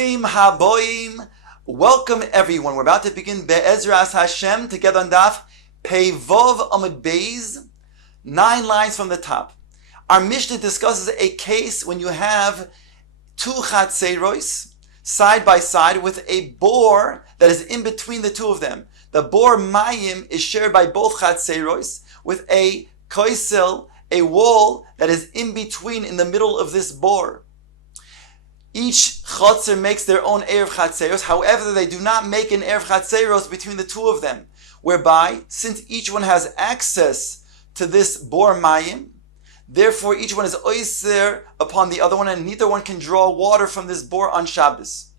Bruchim haboim. Welcome everyone. We're about to begin Be'ezras Hashem together on Daf Pei Vov Amud Beis, 9 lines from the top. Our Mishnah discusses a case when you have two chatzeros side by side with a bore that is in between the two of them. The bore mayim is shared by both chatzeros with a koisel, a wall that is in between in the middle of this bore. Each chatzer makes their own erev chatzeros. However, they do not make an erev chatzeros between the two of them, whereby, since each one has access to this bor mayim, therefore each one is oiser upon the other one, and neither one can draw water from this bor on Shabbos.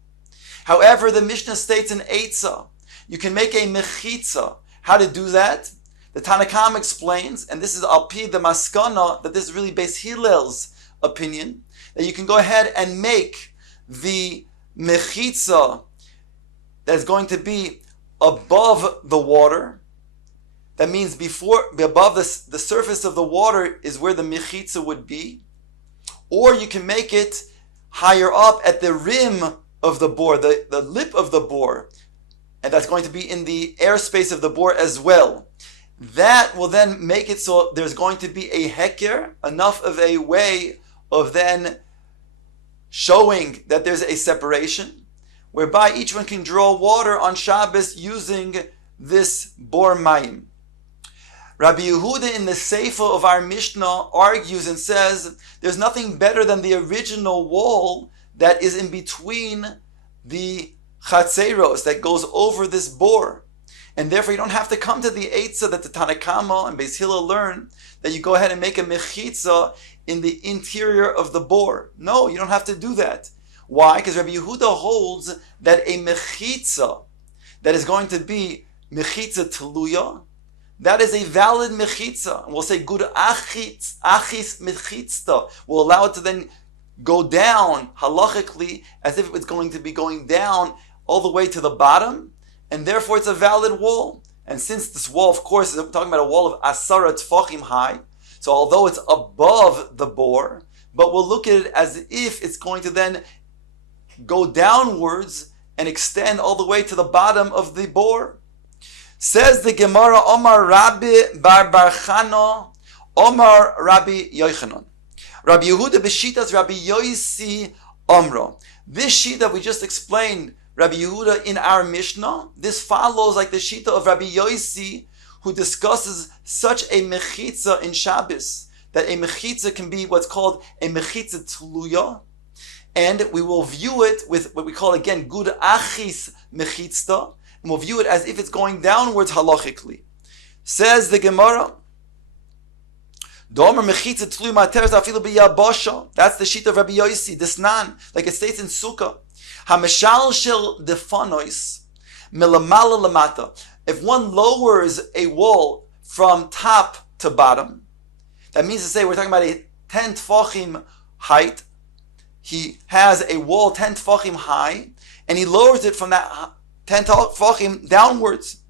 However, the Mishnah states in Eitzah, you can make a mechitza. How to do that? The Tanakam explains, and this is al pi the maskana, that this is really Beis Hillel's opinion, that you can go ahead and make the mechitza that is going to be above the water. That means above the surface of the water is where the mechitza would be. Or you can make it higher up at the rim of the bore, the lip of the bore, and that's going to be in the airspace of the bore as well. That will then make it so there's going to be a heker, enough of a way of then showing that there's a separation, whereby each one can draw water on Shabbos using this bor mayim. Rabbi Yehuda in the Sefer of our Mishnah argues and says there's nothing better than the original wall that is in between the chatzeros that goes over this bor. And therefore you don't have to come to the Eitzah that the Tanakama and Beis Hillel learn, that you go ahead and make a mechitza in the interior of the bor. No, you don't have to do that. Why? Because Rabbi Yehuda holds that a mechitza that is going to be mechitza teluya, that is a valid mechitza. And we'll say good achis mechitza. We'll allow it to then go down halachically as if it was going to be going down all the way to the bottom, and therefore it's a valid wall. And since this wall, of course, is talking about a wall of asara tfachim high, so although it's above the bore, but we'll look at it as if it's going to then go downwards and extend all the way to the bottom of the bore. Says the Gemara, Omar Rabbi Bar Chana, Omar Rabbi Yochanan. Rabbi Yehuda b'shitas Rabbi Yosi Omro. This sheet that we just explained, Rabbi Yehuda in our Mishnah, this follows like the shita of Rabbi Yosi, who discusses such a mechitza in Shabbos, that a mechitza can be what's called a mechitza tluya, and we will view it with what we call again good achis mechitza, and we'll view it as if it's going downwards halachically. Says the Gemara, Domer mechitza tluya materes afilu b'yabasha. That's the sheet of Rabbi Yosi, Desnan, like it states in Sukkah. Hameshal shel defanois milamala lamata. If one lowers a wall from top to bottom, that means to say we're talking about a 10 tfachim height. He has a wall 10 tfachim high, and he lowers it from that 10 tfachim downwards.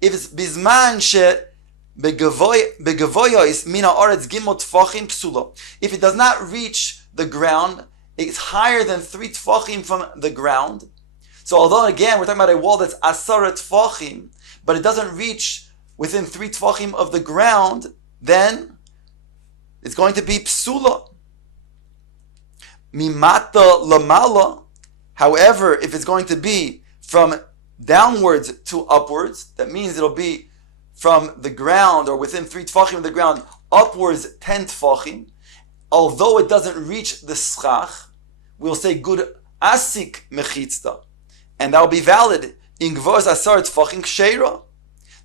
If it's bizman she begevoyos mina aretz gimel tfachim psula. If it does not reach the ground, it's higher than 3 tfachim from the ground. So although again we're talking about a wall that's asara tfachim, but it doesn't reach within 3 tfachim of the ground, then it's going to be psula. Mimata lamala. However, if it's going to be from downwards to upwards, that means it'll be from the ground or within 3 tfachim of the ground upwards 10 tfachim. Although it doesn't reach the schach, we'll say good asik mechitzta, and that will be valid. In gvos asar tfachim ksheira.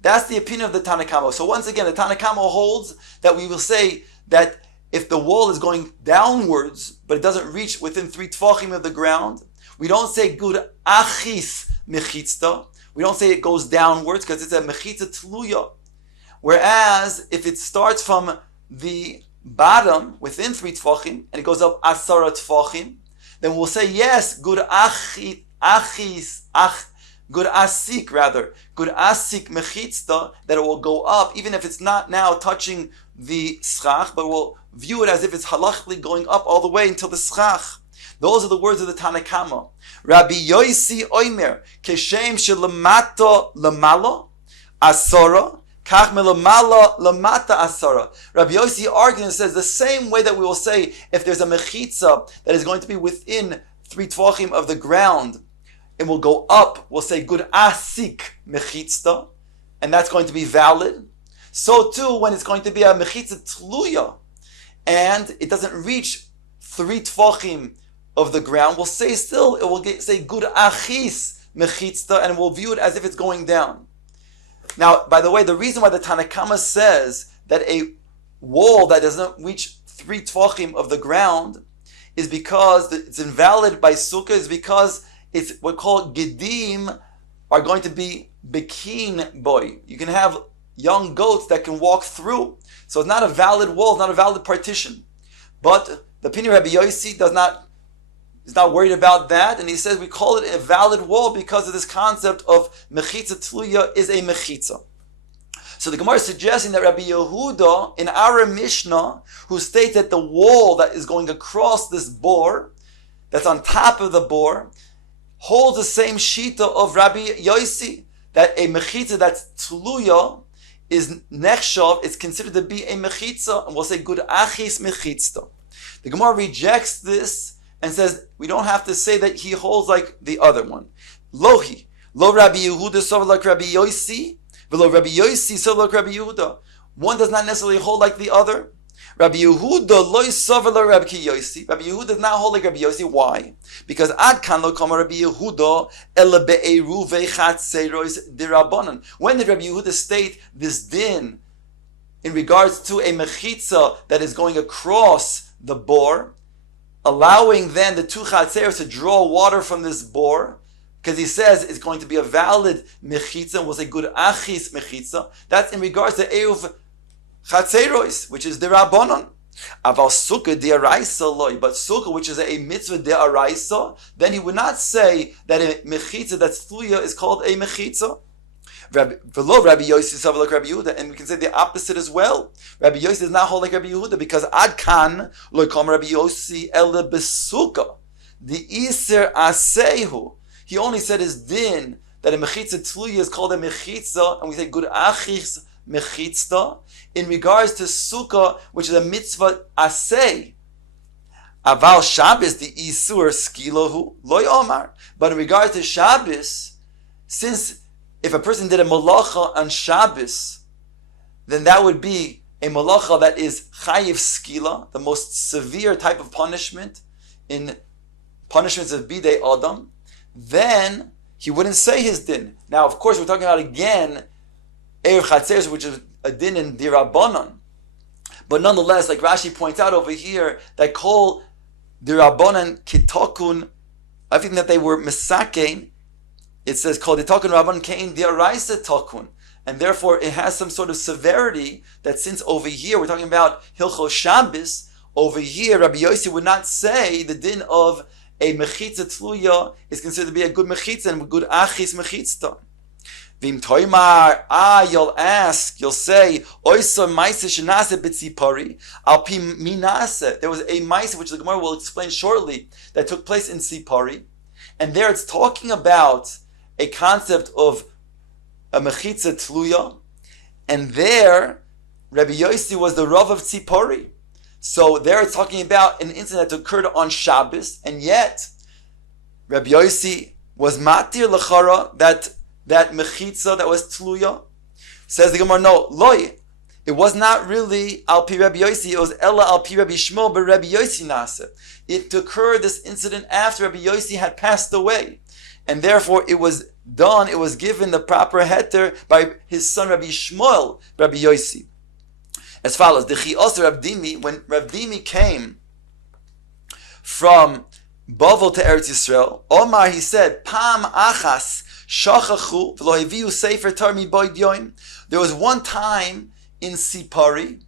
That's the opinion of the Tanakama. So once again, the Tanakama holds that we will say that if the wall is going downwards, but it doesn't reach within 3 tfachim of the ground, we don't say good achis mechitzta. We don't say it goes downwards because it's a mechitza tluya. Whereas if it starts from the bottom within 3 tfachim and it goes up asara tfachim, then we'll say yes, good good asik mechitzta, that it will go up even if it's not now touching the schach, but we'll view it as if it's halachically going up all the way until the schach. Those are the words of the Tanakama. Rabbi Yosi Oimer, Keshem Shelamato Lamalo, Asora, Kach Melamala Lamata Asora. Rabbi Yosi argues and says the same way that we will say if there's a mechitza that is going to be within 3 tvachim of the ground, and will go up, we'll say good asik mechitza, and that's going to be valid. So too, when it's going to be a mechitza tluya, and it doesn't reach 3 tvachim of the ground, we'll say still, it will say good achis mechitza, and we'll view it as if it's going down. Now, by the way, the reason why the Tanakama says that a wall that doesn't reach 3 tvachim of the ground is because it's invalid by sukkah, is because it's what we call gedim are going to be bekin boy. You can have young goats that can walk through. So it's not a valid wall, it's not a valid partition. But the opinion of Rabbi Yosi is not worried about that, and he says we call it a valid wall because of this concept of mechitza tluya is a mechitza. So the Gemara is suggesting that Rabbi Yehuda in our Mishnah, who states that the wall that is going across this bore, that's on top of the bore, holds the same shita of Rabbi Yosi, that a mechitza that's tluya is nechshav, it's considered to be a mechitza, and we'll say good achis mechitza. The Gemara rejects this and says we don't have to say that he holds like the other one. Lohi, lo Rabbi Yehuda sover like Rabbi Yosi, v'lo Rabbi Yosi sover like Rabbi Yehuda. One does not necessarily hold like the other. Rabbi Yehuda lo sover like Rabbi Yosi. Rabbi Yehuda does not hold like Rabbi Yosi. Why? Because ad kan lo kama Rabbi Yehuda ele be'eru ve'chatzeros dirabanan. When did Rabbi Yehuda state this din in regards to a mechitza that is going across the bore, allowing then the 2 chatzeros to draw water from this bore, because he says it's going to be a valid mechitza, and we'll say good achis mechitza. That's in regards to eruv chatzeros, which is the rabbanon. Aval sukkah de'araisa loy, but sukkah, which is a mitzvah de'araisa, then he would not say that a mechitza that's tluya is called a mechitza. V'lo Rabbi Yosi sav like Rabbi Yehuda, and we can say the opposite as well. Rabbi Yosi does not hold like Rabbi Yehuda because ad kan lo kom Rabbi Yosi ele besukkah the iser asehu. He only said his din that a mechitza tluya is called a mechitza, and we say good achis mechitza in regards to sukkah, which is a mitzvah aseh. Aval Shabbos the isur skilahu loy omar. But in regards to Shabbos, since if a person did a malacha on Shabbos, then that would be a malacha that is chayiv skila, the most severe type of punishment in punishments of bidei adam. Then he wouldn't say his din. Now, of course, we're talking about again erev chatzeros, which is a din in dirabanan. But nonetheless, like Rashi points out over here, that kol dirabanan kitokun, I think that they were misakein. It says kol ditokun rabban kein diaraisa tokun, and therefore it has some sort of severity that since over here we're talking about Hilchos Shabbos, over here Rabbi Yosi would not say the din of a mechitza tluya is considered to be a good mechitza and a good achis mechitza. Vim toimar, you'll ask, you'll say, oisa maise shenase b'tzipari, al pi minase. There was a maise which the Gemara will explain shortly that took place in Tzipari, and there it's talking about a concept of a mechitza tluya, and there Rabbi Yosi was the Rav of Tzipori. So there it's talking about an incident that occurred on Shabbos, and yet Rabbi Yosi was matir lechara that mechitza that was tluya. Says the Gemara, no, loy. It was not really al pi Rabbi Yosi, it was ella al pi Rabbi Shmuel, but Rabbi Yosi nase. It occurred, this incident, after Rabbi Yosi had passed away. And therefore it was done, it was given the proper heter by his son Rabbi Shmuel, Rabbi Yosi. As follows, the Chios Rav Dimi, when Rav Dimi came from Bavel to Eretz Yisrael, Omar, he said, Pam achas shachachu v'lo heviu sefer Torah miboid yoim. There was one time in Sipari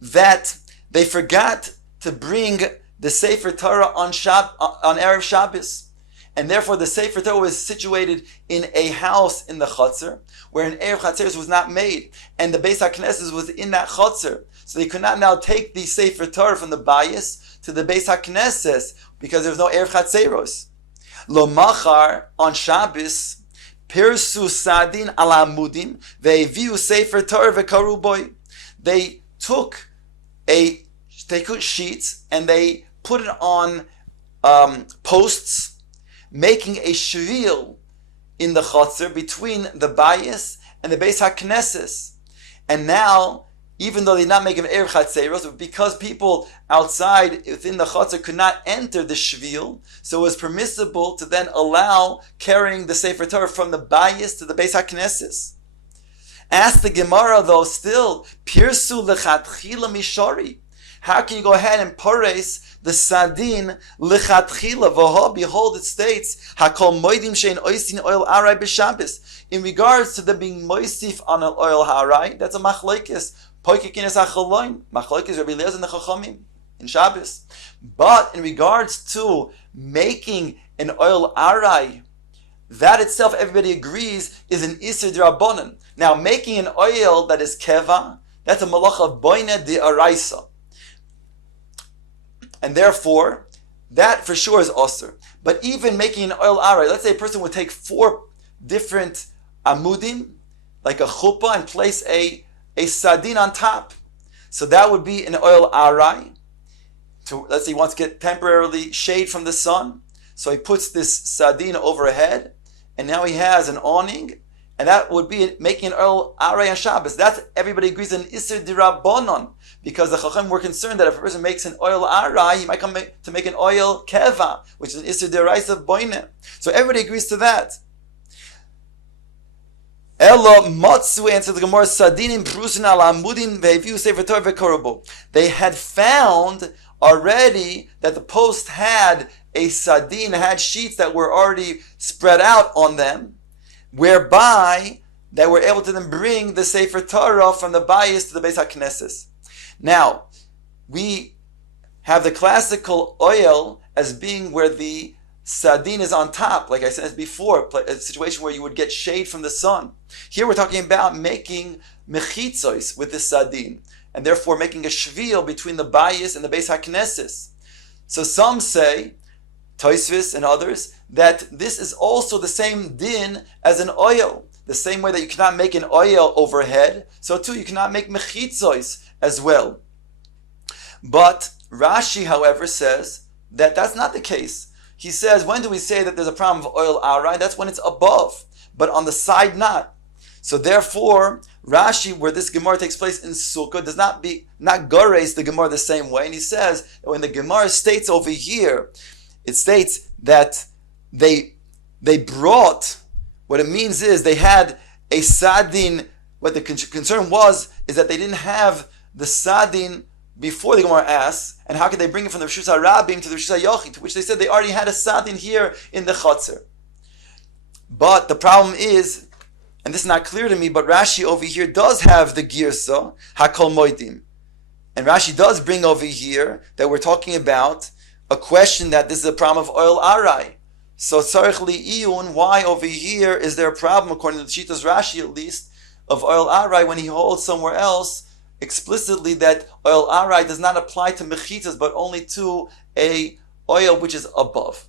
that they forgot to bring the Sefer Torah on Erev Shabbos. and therefore the Sefer Torah was situated in a house in the Chotzer, where an Erev Chatzeros was not made, and the Beis HaKnesses was in that Chotzer. So they could not now take the Sefer Torah from the Bayis to the Beis HaKnesses, because there was no Erev Chatzeros. Lo machar, on Shabbos, Pirsu Sadin ala Amudim, ve'eviu Sefer Torah ve'karu boy. They took sheets and they put it on posts, making a shvil in the Chotzer between the Bayis and the Beis HaKnesses. And now, even though they did not make an Erev Chatzeros, because people outside within the Chotzer could not enter the shvil, so it was permissible to then allow carrying the Sefer Torah from the Bayis to the Beis HaKnesses. Ask the Gemara though, still, Pirsu lechatchila mishari. How can you go ahead and pares the sadin lechatchila? V'ho, behold, it states, Hakol moedim shein oisin oil arai b'Shabbos. In regards to them being moisif on an oil harai, that's a machlekes. Poikikines achaloin. Machlekes Rabbi Eliezer and the Chachamim in Shabbos. But in regards to making an oil arai, that itself, everybody agrees, is an Isser D'Rabbanan. Now, making an oil that is keva, that's a malach of boine de araisa. And therefore, that for sure is osir. But even making an oil arai, let's say a person would take 4 different amudim, like a chuppah, and place a sardine on top. So that would be an oil arai. Let's say he wants to get temporarily shade from the sun. So he puts this sardine overhead, and now he has an awning, and that would be making an oil aray on Shabbos. That's, everybody agrees, an Isser D'Rabbanan, because the Chacham were concerned that if a person makes an oil aray, he might come to make an oil keva, which is an Isser D'Oraisa boine. So everybody agrees to that. Elo matzu, answered the Gemara, sadinim prusin al amudim ve'eviu sefer Torah ve'korobo. They had found already that the post had a sardine, had sheets that were already spread out on them, whereby they were able to then bring the Sefer Torah from the Bayis to the Beis HaKnesses. Now, we have the classical oil as being where the sardine is on top, like I said before, a situation where you would get shade from the sun. Here we're talking about making mechitzos with the sardine, and therefore making a shvil between the Bayis and the Beis HaKnesses. So some say, Tosfos and others, that this is also the same din as an oil. The same way that you cannot make an oil overhead, so too you cannot make mechitzos as well. But Rashi, however, says that that's not the case. He says, when do we say that there's a problem of oil arai? That's when it's above, but on the side not. So therefore, Rashi, where this Gemara takes place in Sukkah, does not gores the Gemara the same way. And he says that when the Gemara states over here, it states that they brought, what it means is they had a sadin. What the concern is that they didn't have the sadin before the Gemara asks, and how could they bring it from the Rishus HaRabim to the Rishus HaYochid, to which they said they already had a sadin here in the Chotzer. But the problem is, and this is not clear to me, but Rashi over here does have the girsa hakol moedim, and Rashi does bring over here that we're talking about a question that this is a problem of oil arai. So tzarich li'iyun, why over here is there a problem, according to the Shitas Rashi at least, of oil arai, when he holds somewhere else explicitly that oil arai does not apply to mechitas but only to a oil which is above.